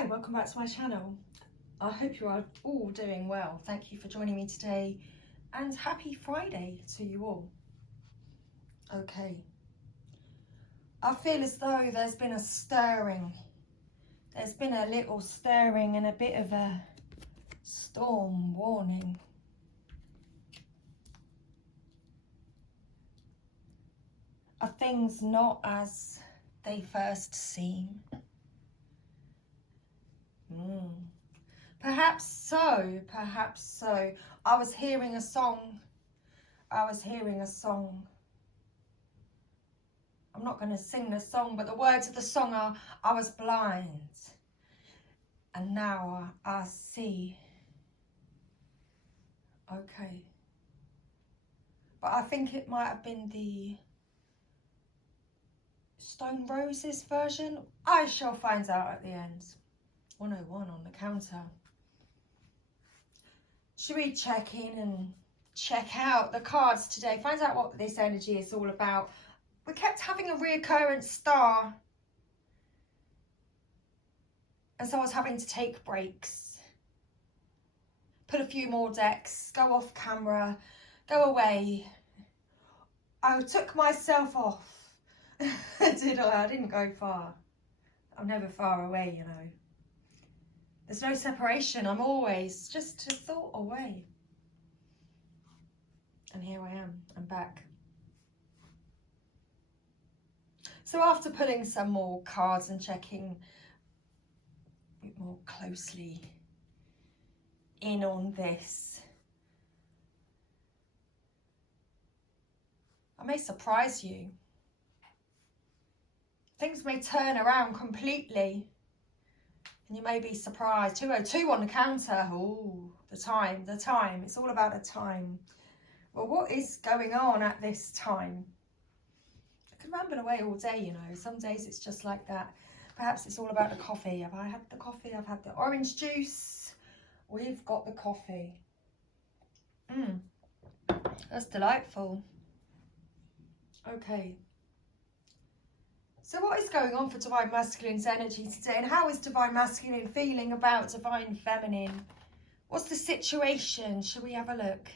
Hi, welcome back to my channel. I hope you are all doing well. Thank you for joining me today and happy Friday to you all. Okay, I feel as though there's been a stirring. There's been a little stirring and a bit of a storm warning. Are things not as they first seem? Perhaps so, perhaps so. I was hearing a song. I'm not going to sing the song, but the words of the song are, I was blind and now I see. Okay. But I think it might have been the Stone Roses version. I shall find out at the end. 101 on the counter. Should we check in and check out the cards today? Find out what this energy is all about. We kept having a reoccurrent star. And so I was having to take breaks. Put a few more decks, go off camera, go away. I took myself off. Did I? I didn't go far. I'm never far away, you know. There's no separation. I'm always just a thought away. And here I am. I'm back. So after pulling some more cards and checking a bit more closely in on this, I may surprise you. Things may turn around completely. And you may be surprised. 202 on the counter. Oh, the time. It's all about the time. Well, what is going on at this time? I could ramble away all day, you know. Some days it's just like that. Perhaps it's all about the coffee. Have I had the coffee? I've had the orange juice. We've got the coffee. That's delightful. Okay. So what is going on for Divine Masculine's energy today, and how is Divine Masculine feeling about Divine Feminine? What's the situation? Shall we have a look?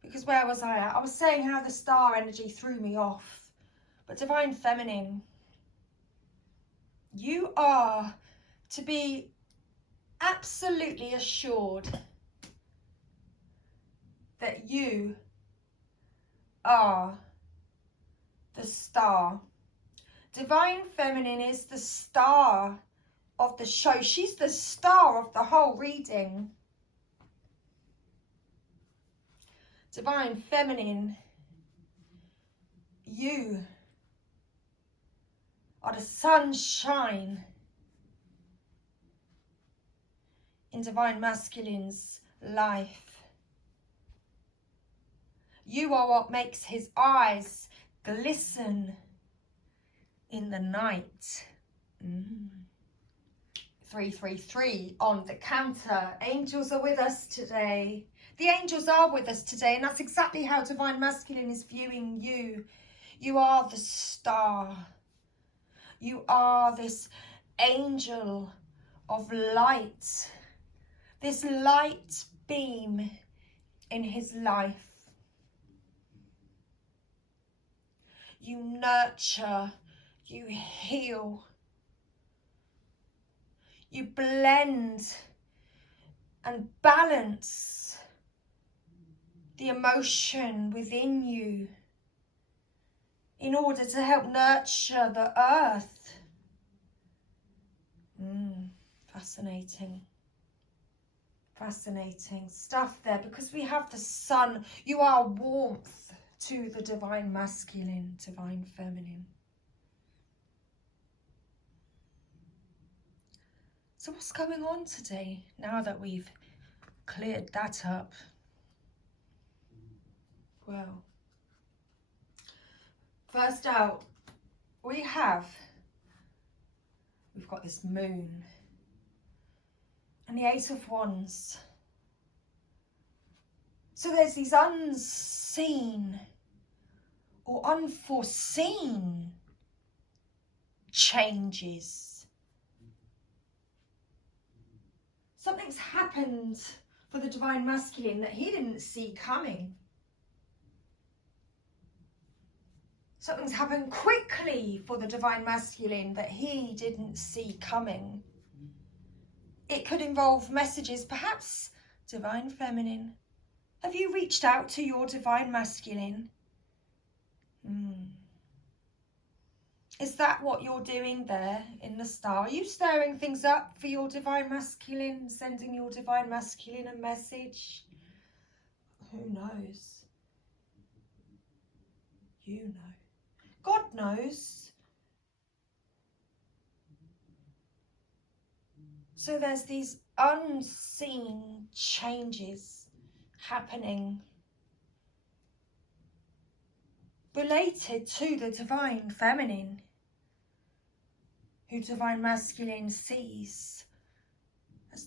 Because where was I at? I was saying how the star energy threw me off. But Divine Feminine, you are to be absolutely assured that you are the star. Divine Feminine is the star of the show. She's the star of the whole reading. Divine Feminine, you are the sunshine in Divine Masculine's life. You are what makes his eyes glisten in the night. 333 on the counter. Angels are with us today. The angels are with us today, and that's exactly how Divine Masculine is viewing you. You are the star. You are this angel of light, this light beam in his life. You nurture, you heal, you blend and balance the emotion within you in order to help nurture the earth. Fascinating. Fascinating stuff there, because we have the sun. You are warmth to the Divine Masculine, Divine Feminine. So what's going on today now that we've cleared that up? Well, first out, we've got this moon and the Ace of Wands. So there's these unseen or unforeseen changes Something's happened for the Divine Masculine that he didn't see coming. Something's happened quickly for the Divine Masculine that he didn't see coming. It could involve messages, perhaps, Divine Feminine. Have you reached out to your Divine Masculine? Is that what you're doing there in the star? Are you stirring things up for your Divine Masculine, sending your Divine Masculine a message? Who knows? You know. God knows. So there's these unseen changes happening related to the Divine Feminine, who Divine Masculine sees as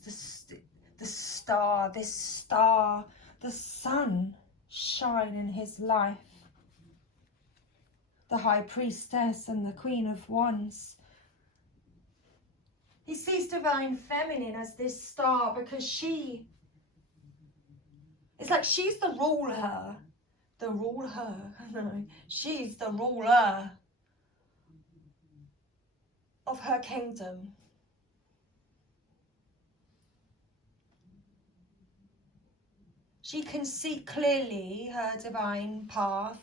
the star, this star, the sun shine in his life. The High Priestess and the Queen of Wands. He sees Divine Feminine as this star because it's like she's the ruler. No, she's the ruler of her kingdom. She can see clearly her divine path.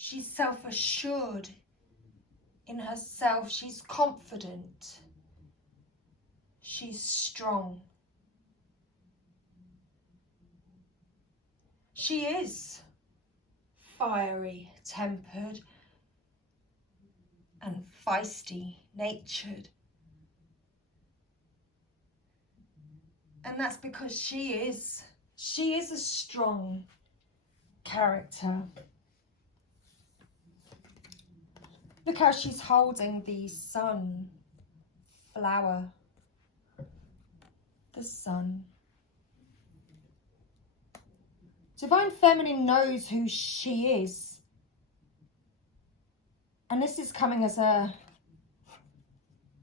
She's self-assured in herself. She's confident. She's strong. She is fiery tempered and feisty natured. And that's because she is a strong character. Look how she's holding the sunflower. The sun. Divine Feminine knows who she is. And this is coming as a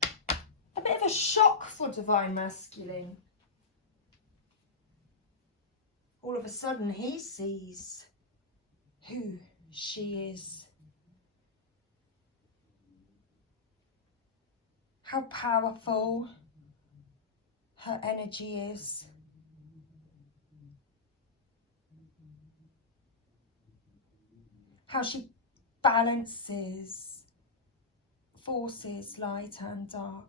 bit of a shock for Divine Masculine. All of a sudden he sees who she is. How powerful her energy is. How she balances forces, light and dark.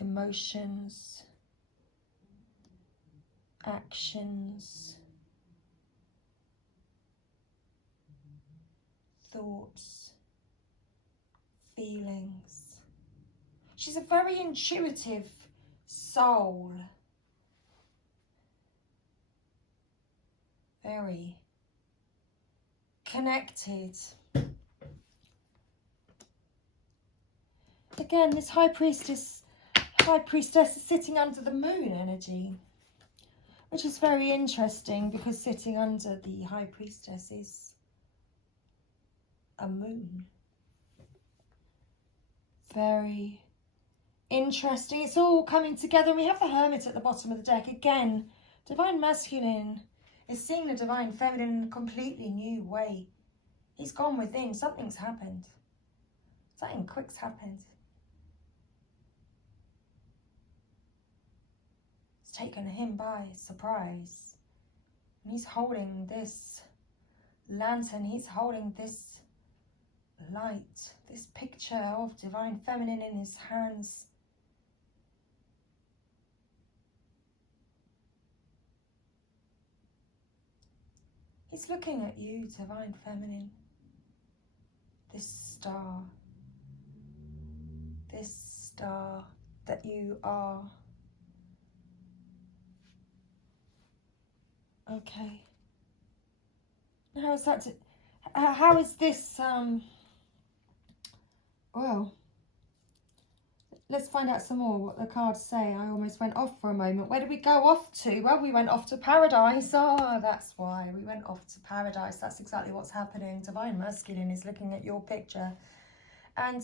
Emotions, actions, thoughts, feelings. She's a very intuitive soul. Very connected. Again, this High Priestess is sitting under the moon energy, which is very interesting because sitting under the High Priestess is a moon. Very interesting. It's all coming together. And we have the Hermit at the bottom of the deck. Again, Divine Masculine is seeing the Divine Feminine in a completely new way. He's gone within. Something's happened. Something quick's happened. It's taken him by surprise. And he's holding this lantern. He's holding this light, this picture of Divine Feminine in his hands. He's looking at you, Divine Feminine. This star that you are. Okay. How is that? How is this? Well, let's find out some more what the cards say. I almost went off for a moment. Where did we go off to? Well, we went off to paradise. Oh, that's why. We went off to paradise. That's exactly what's happening. Divine Masculine is looking at your picture. And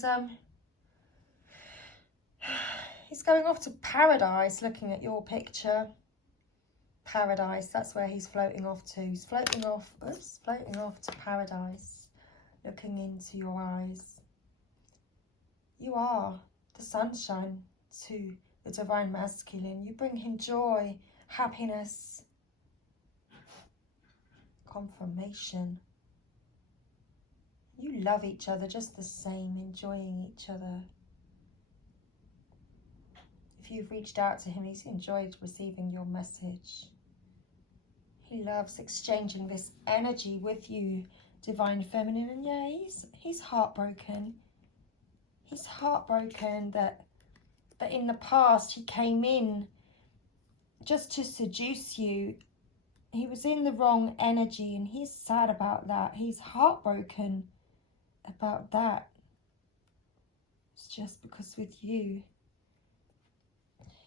he's going off to paradise looking at your picture. Paradise, that's where he's floating off to. He's floating off to paradise, looking into your eyes. You are the sunshine to the Divine Masculine. You bring him joy, happiness, confirmation. You love each other just the same, enjoying each other. If you've reached out to him, he's enjoyed receiving your message. He loves exchanging this energy with you, Divine Feminine. And yeah, he's heartbroken. He's heartbroken that in the past he came in just to seduce you. He was in the wrong energy and he's sad about that. He's heartbroken about that. It's just because with you,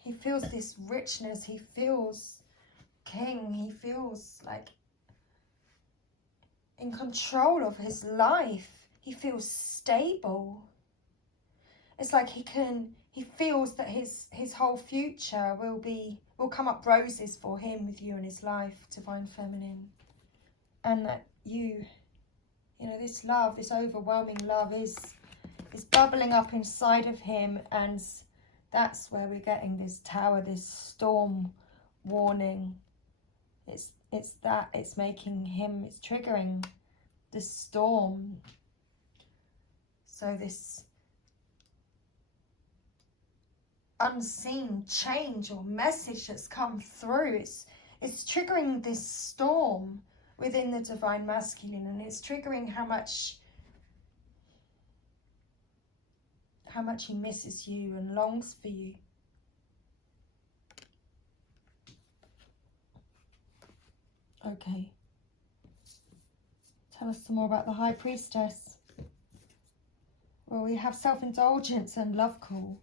he feels this richness. He feels king. He feels like in control of his life. He feels stable. It's like he feels that his whole future will come up roses for him with you in his life, Divine Feminine. And that you know, this love, this overwhelming love is bubbling up inside of him, and that's where we're getting this tower, this storm warning. It's triggering this storm. So this unseen change or message that's come through, it's triggering this storm within the Divine Masculine, and it's triggering how much he misses you and longs for you. Okay. Tell us some more about the High Priestess. Well, we have self-indulgence and love call.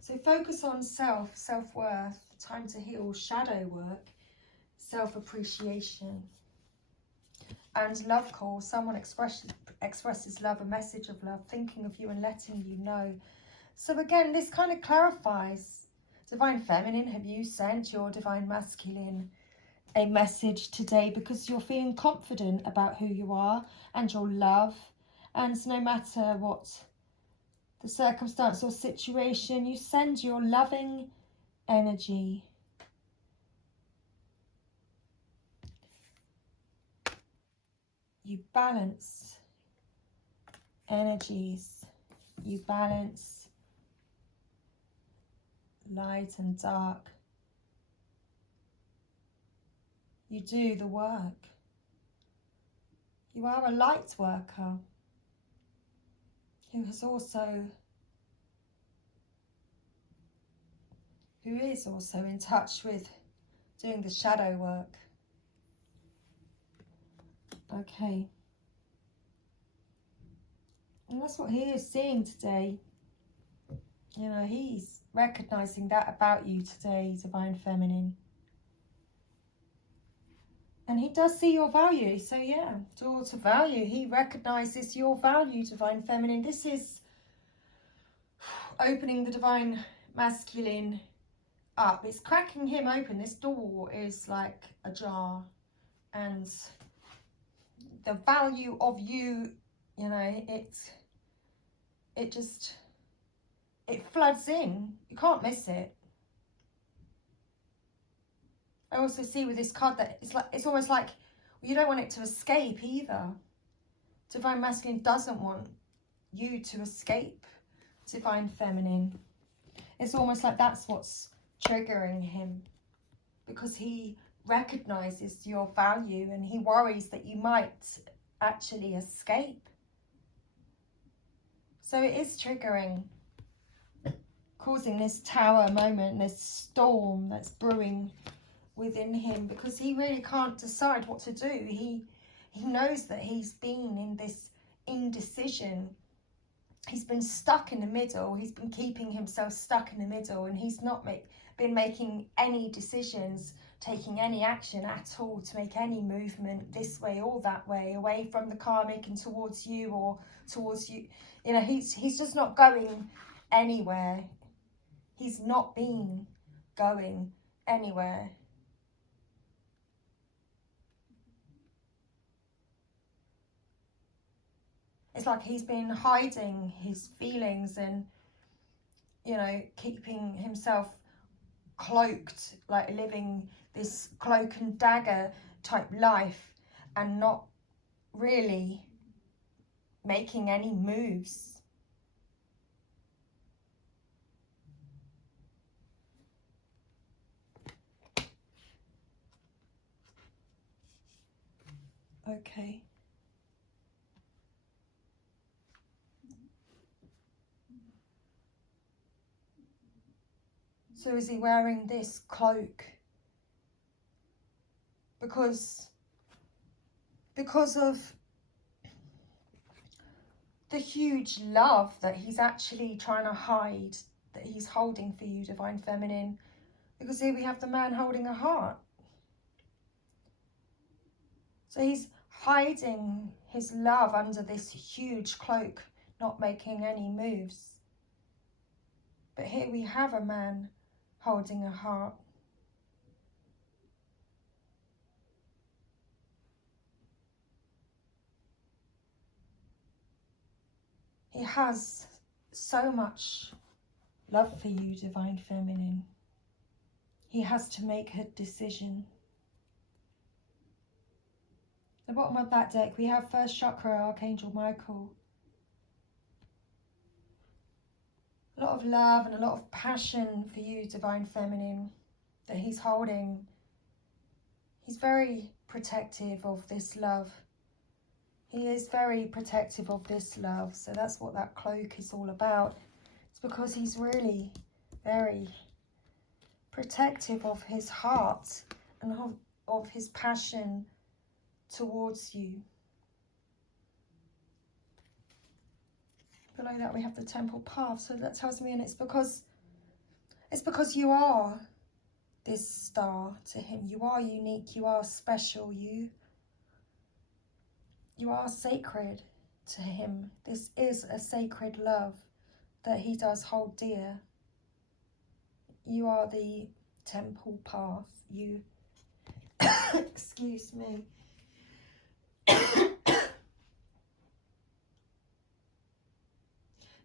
So focus on self-worth, time to heal, shadow work, self-appreciation. And love call, someone expresses love, a message of love, thinking of you and letting you know. So again, this kind of clarifies. Divine Feminine, have you sent your Divine Masculine a message today because you're feeling confident about who you are and your love? And no matter what the circumstance or situation, you send your loving energy. You balance energies. You balance light and dark. You do the work. You are a light worker who is also in touch with doing the shadow work. Okay. And that's what he is seeing today. You know, he's recognizing that about you today, Divine Feminine. And he does see your value. So yeah, door to value. He recognizes your value, Divine Feminine. This is opening the Divine Masculine up. It's cracking him open. This door is like ajar. And the value of you, you know, it floods in. You can't miss it. I also see with this card that it's almost like you don't want it to escape either. Divine Masculine doesn't want you to escape, Divine Feminine. It's almost like that's what's triggering him, because he recognizes your value and he worries that you might actually escape. So it is triggering, causing this tower moment, this storm that's brewing within him, because he really can't decide what to do. He knows that he's been in this indecision, he's been stuck in the middle. He's been keeping himself stuck in the middle, and he's not been making any decisions, taking any action at all to make any movement this way or that way, away from the karmic and towards you or towards you. You know, he's just not going anywhere. He's not been going anywhere. It's like he's been hiding his feelings and, you know, keeping himself cloaked, like living this cloak and dagger type life and not really making any moves. Okay. So is he wearing this cloak because of the huge love that he's actually trying to hide, that he's holding for you, Divine Feminine? Because here we have the man holding a heart. So he's hiding his love under this huge cloak, not making any moves. But here we have a man holding a heart. He has so much love for you, Divine Feminine. He has to make a decision. At the bottom of that deck, we have first chakra, Archangel Michael. A lot of love and a lot of passion for you, Divine Feminine, that he's holding. He's very protective of this love. He is very protective of this love. So that's what that cloak is all about. It's because he's really very protective of his heart and of his passion towards you. Below that we have the temple path. So that tells me, and it's because you are this star to him. You are unique, you are special, you are sacred to him. This is a sacred love that he does hold dear. You are the temple path. You, excuse me.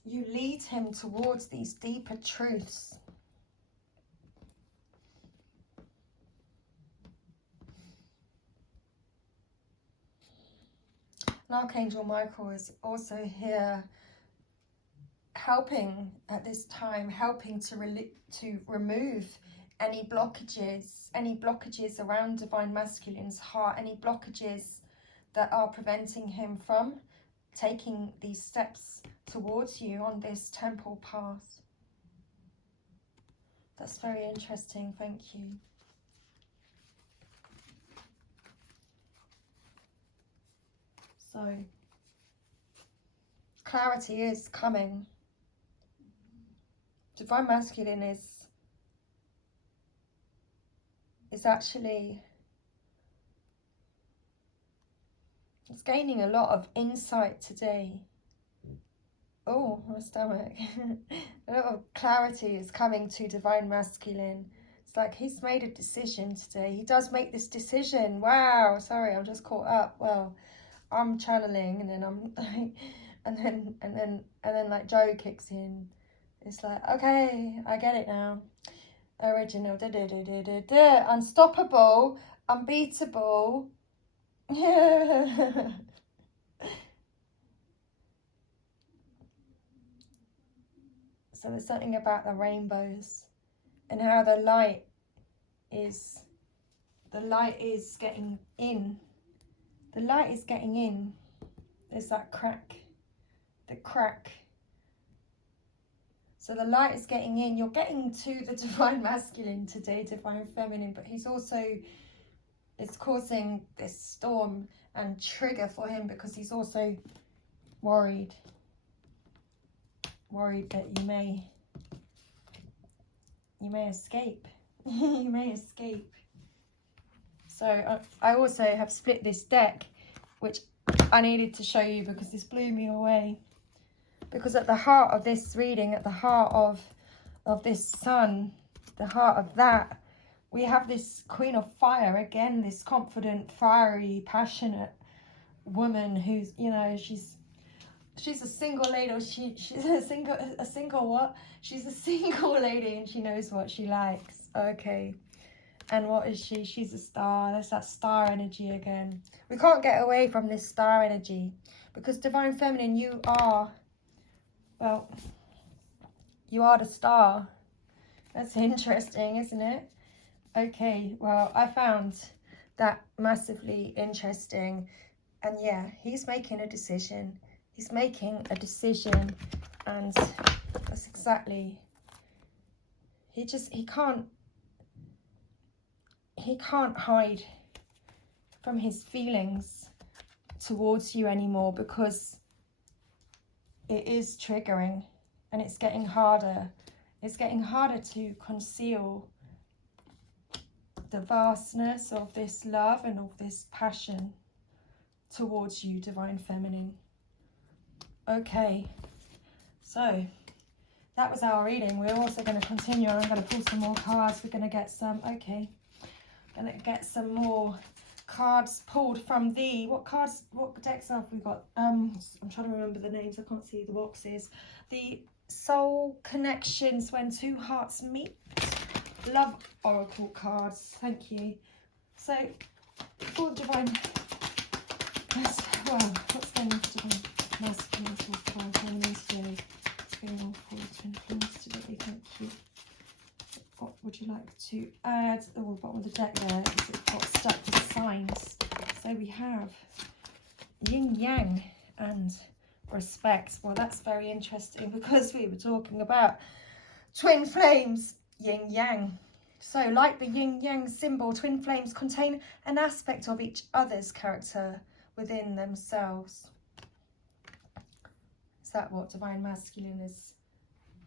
You lead him towards these deeper truths. And Archangel Michael is also here helping at this time, helping to remove any blockages around Divine Masculine's heart, any blockages that are preventing him from taking these steps towards you on this temple path. That's very interesting, thank you. So, clarity is coming. Divine Masculine is actually, it's gaining a lot of insight today. Oh, my stomach. A lot of clarity is coming to Divine Masculine. It's like he's made a decision today. He does make this decision. Wow, sorry, I'm just caught up. Well, I'm channeling, and then I'm and then like Joe kicks in. It's like, okay, I get it now. Original, unstoppable, unbeatable. Yeah. So there's something about the rainbows and how the light is getting in. The light is getting in. There's that crack. The crack. So the light is getting in. You're getting to the Divine Masculine today, Divine Feminine, but he's also, it's causing this storm and trigger for him because he's also worried. worried that you may escape. You may escape. So I also have split this deck, which I needed to show you because this blew me away. Because at the heart of this reading, at the heart of this sun, the heart of that, we have this Queen of Fire again, this confident, fiery, passionate woman who's, you know, she's a single lady. She's a single what? She's a single lady and she knows what she likes. Okay. And what is she? She's a star. There's that star energy again. We can't get away from this star energy because Divine Feminine, you are, well, you are the star. That's interesting, isn't it? Okay, well, I found that massively interesting. And yeah, he's making a decision. He's making a decision. And that's exactly, he can't hide from his feelings towards you anymore because it is triggering and it's getting harder. It's getting harder to conceal the vastness of this love and of this passion towards you, Divine Feminine. Okay, so that was our reading. We're also going to continue. I'm going to pull some more cards. We're going to get some, okay, going to get some more cards pulled from the, what decks have we got? I'm trying to remember the names. I can't see the boxes. The Soul Connections When Two Hearts Meet. Love Oracle cards. Thank you. So, for the Divine, well, what's going on for Divine Masculine, Divine Feminine today? What's going on for Twin Flames today? Thank you. What would you like to add? Oh, bottom of the deck there. It got stuck with signs. So we have Yin Yang and Respect. Well, that's very interesting because we were talking about twin flames, Yin Yang. So like the Yin Yang symbol, twin flames contain an aspect of each other's character within themselves. Is that what Divine Masculine is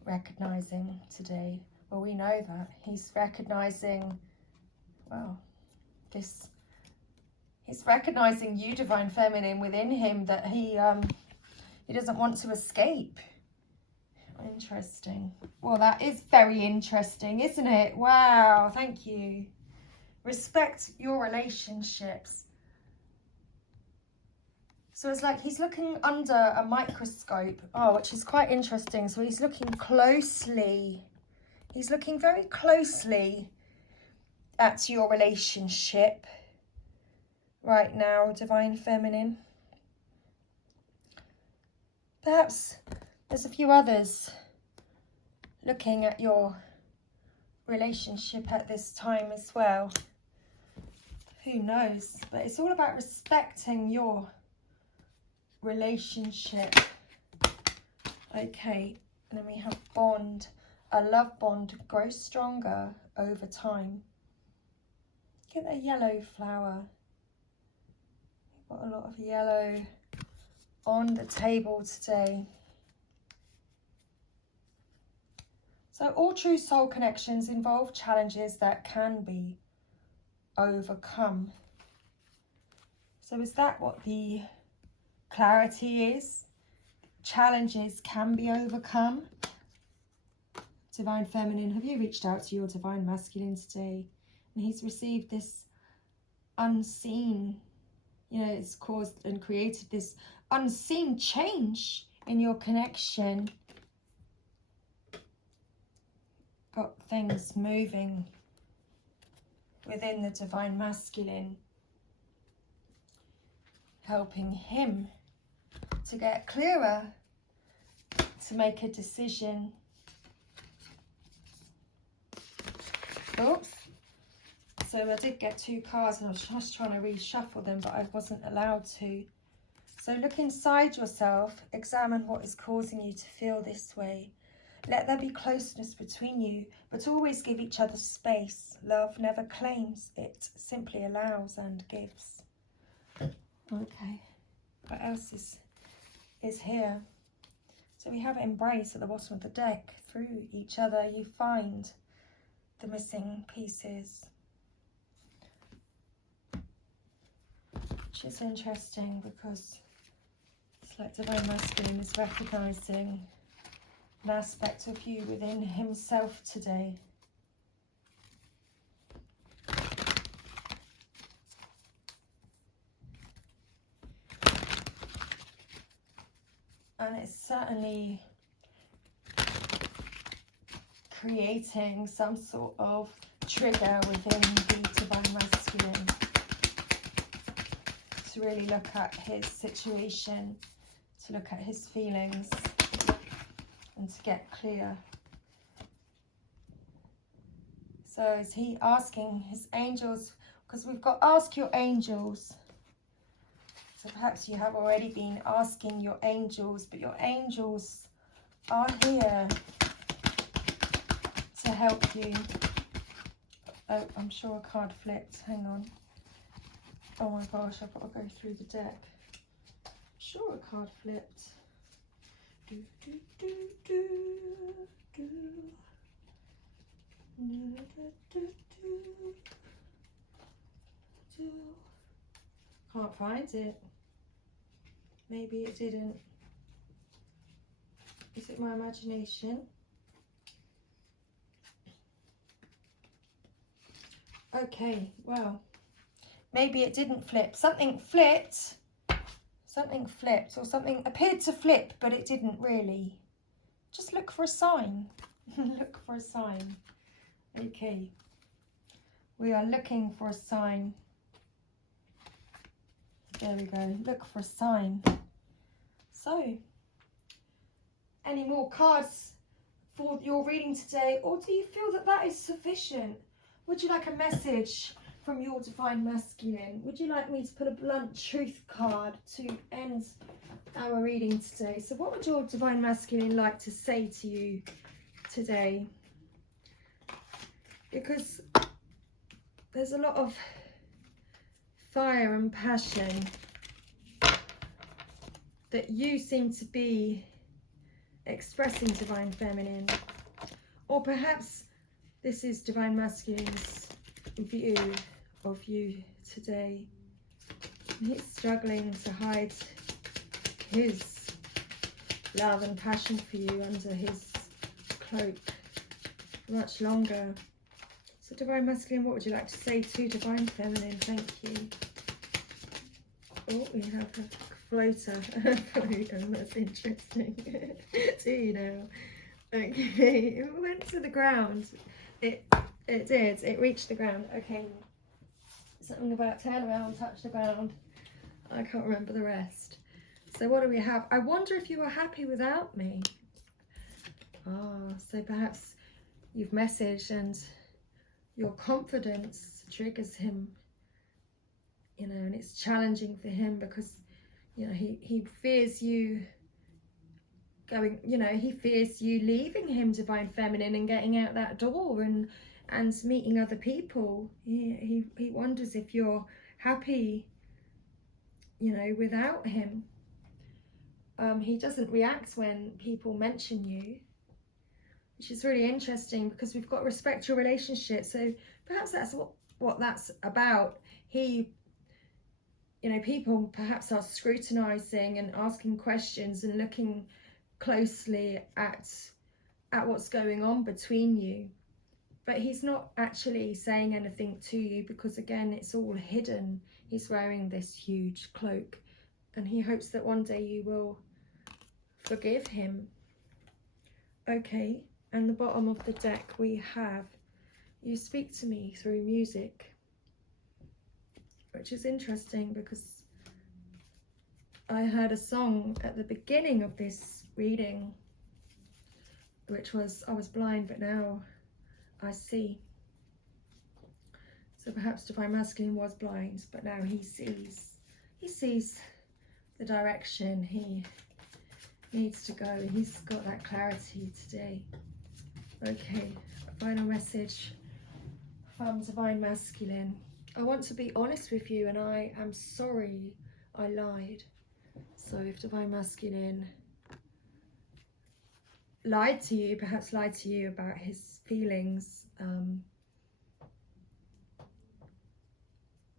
recognizing today? Well, we know that he's recognizing, well, he's recognizing you, Divine Feminine, within him, that he doesn't want to escape. Interesting. Well, that is very interesting, isn't it? Wow, thank you. Respect your relationships. So it's like he's looking under a microscope. Oh, which is quite interesting. So he's looking closely. He's looking very closely at your relationship right now, Divine Feminine. Perhaps there's a few others looking at your relationship at this time as well. Who knows? But it's all about respecting your relationship. Okay, and then we have bond. A love bond grows stronger over time. Look at the yellow flower. We've got a lot of yellow on the table today. So all true soul connections involve challenges that can be overcome. So is that what the clarity is? Challenges can be overcome. Divine Feminine, have you reached out to your Divine Masculine today? And he's received this unseen, you know, it's caused and created this unseen change in your connection. Got things moving within the Divine Masculine, helping him to get clearer, to make a decision. Oops. So I did get two cards and I was just trying to reshuffle them, but I wasn't allowed to. So look inside yourself, examine what is causing you to feel this way. Let there be closeness between you, but always give each other space. Love never claims, it simply allows and gives. Okay, what else is here? So we have embrace at the bottom of the deck. Through each other you find the missing pieces. Which is interesting because it's like Divine Masculine is recognising an aspect of you within himself today. And it's certainly creating some sort of trigger within the Divine Masculine to really look at his situation, to look at his feelings, and to get clear. So is he asking his angels, because we've got ask your angels. So perhaps you have already been asking your angels, but your angels are here to help you. Oh, I'm sure a card flipped. Hang on. Oh my gosh, I've got to go through the deck. I'm sure a card flipped. Do, do, do, do, do. Do, do, do, do, do. Can't find it. Maybe it didn't. Is it my imagination? Okay, well, maybe it didn't flip. Something flipped. Something flipped, or something appeared to flip, but it didn't really. Just look for a sign. Look for a sign. Okay. We are looking for a sign. There we go. Look for a sign. So, any more cards for your reading today, or do you feel that that is sufficient? Would you like a message from your Divine Masculine? Would you like me to put a blunt truth card to end our reading today? So what would your Divine Masculine like to say to you today? Because there's a lot of fire and passion that you seem to be expressing, Divine Feminine. Or perhaps this is Divine Masculine's view of you today. He's struggling to hide his love and passion for you under his cloak for much longer. So Divine Masculine, what would you like to say to Divine Feminine? Thank you. Oh, we have a floater. Oh, that's interesting. Do you know? Okay, it went to the ground. It did. It reached the ground. Okay. Something about turn around, touch the ground. I can't remember the rest. So what do we have? I wonder if you were happy without me. So perhaps you've messaged and your confidence triggers him, you know, and it's challenging for him because, you know, he fears you going, you know, he fears you leaving him, Divine Feminine, and getting out that door and meeting other people. He wonders if you're happy, you know, without him. He doesn't react when people mention you, which is really interesting because we've got respect your relationship. So perhaps that's what that's about. He, you know, people perhaps are scrutinizing and asking questions and looking closely at what's going on between you, but he's not actually saying anything to you because, again, it's all hidden. He's wearing this huge cloak and he hopes that one day you will forgive him. Okay, and the bottom of the deck we have, you speak to me through music, which is interesting because I heard a song at the beginning of this reading, which was, I was blind, but now I see. So perhaps Divine Masculine was blind, but now he sees. He sees the direction he needs to go. He's got that clarity today. Okay, final message from Divine Masculine. I want to be honest with you and I am sorry I lied. So if Divine Masculine lied to you, perhaps lied to you about his feelings,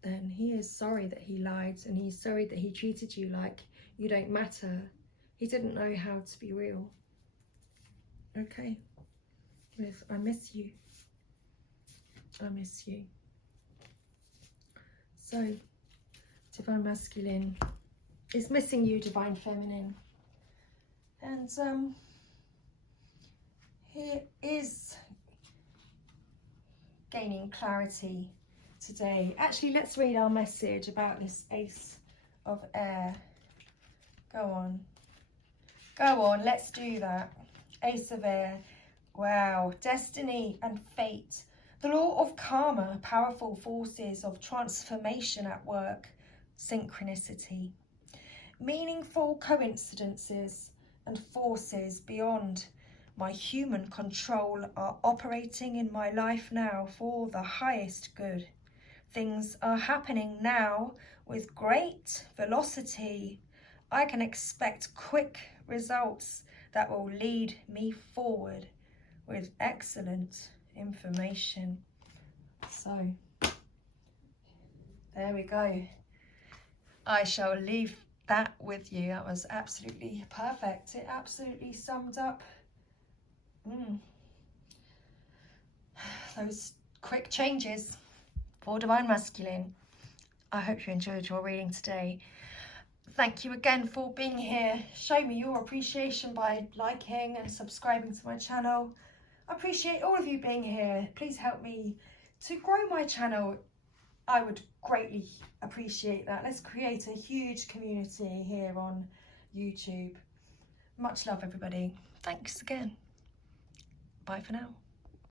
then he is sorry that he lied, and he's sorry that he treated you like you don't matter. He didn't know how to be real. Okay, with I miss you. I miss you. So, Divine Masculine is missing you, Divine Feminine. And he is gaining clarity today. Actually, let's read our message about this Ace of Air. Go on. Go on, let's do that. Ace of Air. Wow. Destiny and fate. The law of karma, powerful forces of transformation at work. Synchronicity. Meaningful coincidences and forces beyond my human control are operating in my life now for the highest good. Things are happening now with great velocity. I can expect quick results that will lead me forward with excellent information. So, there we go. I shall leave that with you. That was absolutely perfect. It absolutely summed up those quick changes for Divine Masculine. I hope you enjoyed your reading today. Thank you again for being here. Show me your appreciation by liking and subscribing to my channel. I appreciate all of you being here. Please help me to grow my channel. I would greatly appreciate that. Let's create a huge community here on YouTube. Much love, everybody. Thanks again. Bye for now.